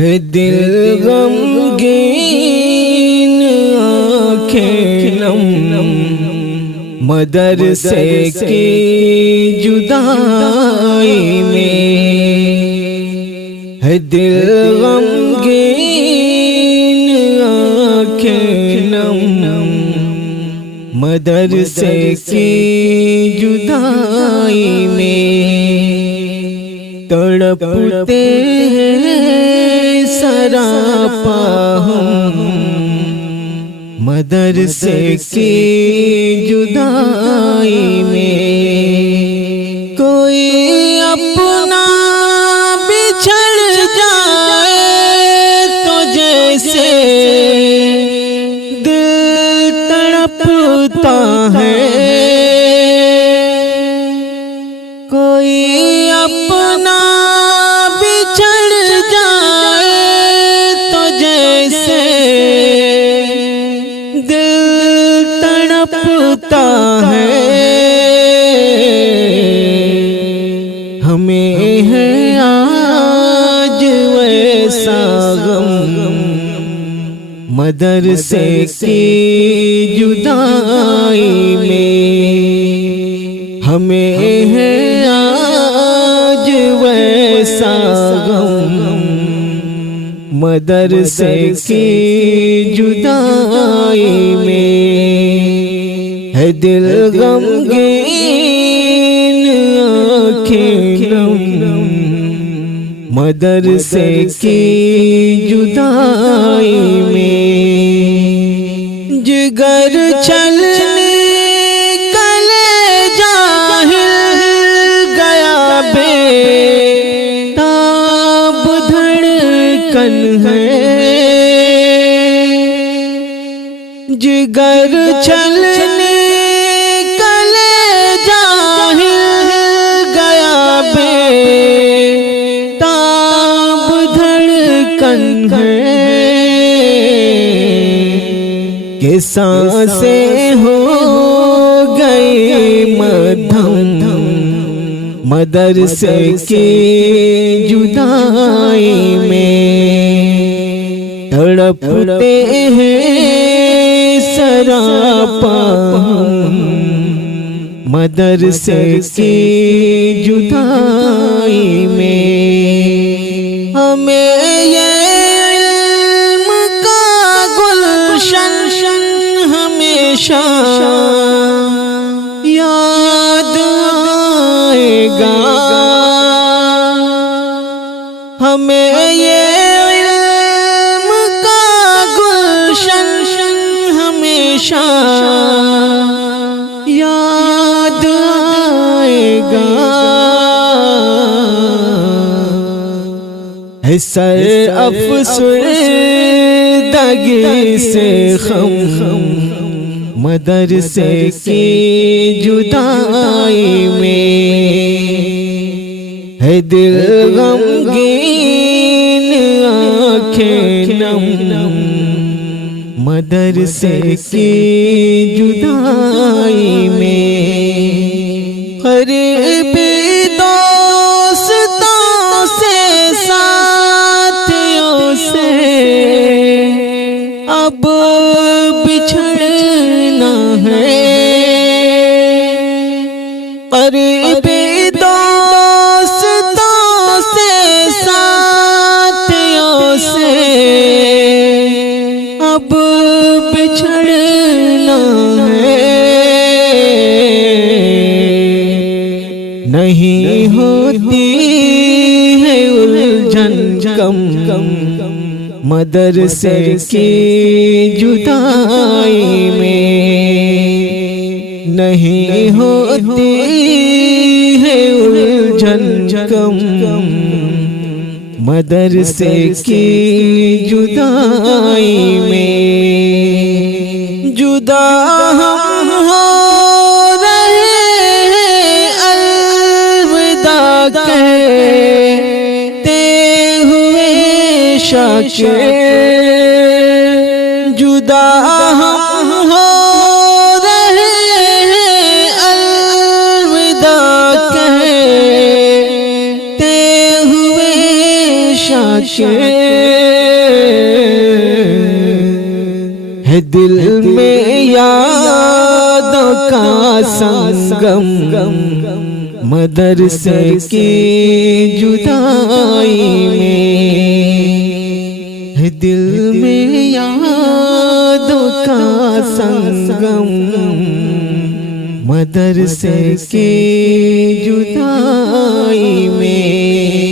ہے دل غمگین آنکھیں نم مدرسے کی جدائی میں، ہے دل غمگین آنکھیں نم مدرسے کی جدائی میں، تڑپتے ہیں سراپا ہم مدرسے کی جدائی میں، کوئی اپنا بچھڑ جائے تو جیسے دل تڑپتا ہے، کوئی اپنا بچھڑ جائے تو جیسے دل تڑپتا ہے، ہمیں ہے آج ویسا غم مدرسے کی جدائی میں، ہمیں ہے آج ویسا غم مدرسے کی جدائی میں، ہے دل غمگین آنکھیں نم مدرسے کی جدائی میں، جگر چھلنے کلیجہ ہل گیا بے تاب دھڑکن ہے، جگر چھلنے کلیجہ ہل گیا بے تاب دھڑکن ہے، کہ سانسیں ہو گئی مدھم مدرسے کی جدائی میں، تڑپتے ہیں سراپا ہم مدرسے کی جدائی میں، ہمیں یہ علم کا گلشن ہمیشہ یاد آئے گا، ہمیں یہ علم کا گلشن ہمیشہ یاد آئے گا، ہے سر افسردگی سے خم مدرسے کی جدائی میں، ہے دل غمگین آنکھیں نم مدرسے کی جدائی میں، قریبی دوستوں سے ساتھیوں سے اب بچھڑنا ہے، قریبی دوستوں سے ساتھیوں سے اب بچھڑنا ہے، نہیں ہوتی ہے الجھن کم مدرسے کی جدائی میں، نہیں ہوتی ہے الجھن کم مدرسے کی جدائی میں، جدا ہم ہو رہے ہیں الوداع کہتے ہوئے شاکر، جدا ہم ہو رہے ہیں الوداع کہتے ہوئے شاکر، ہے دل میں یادوں کا سنگم مدرسے کی جدائی میں ہے دل میں یادوں کا سنگم مدرسے کی جدائی میں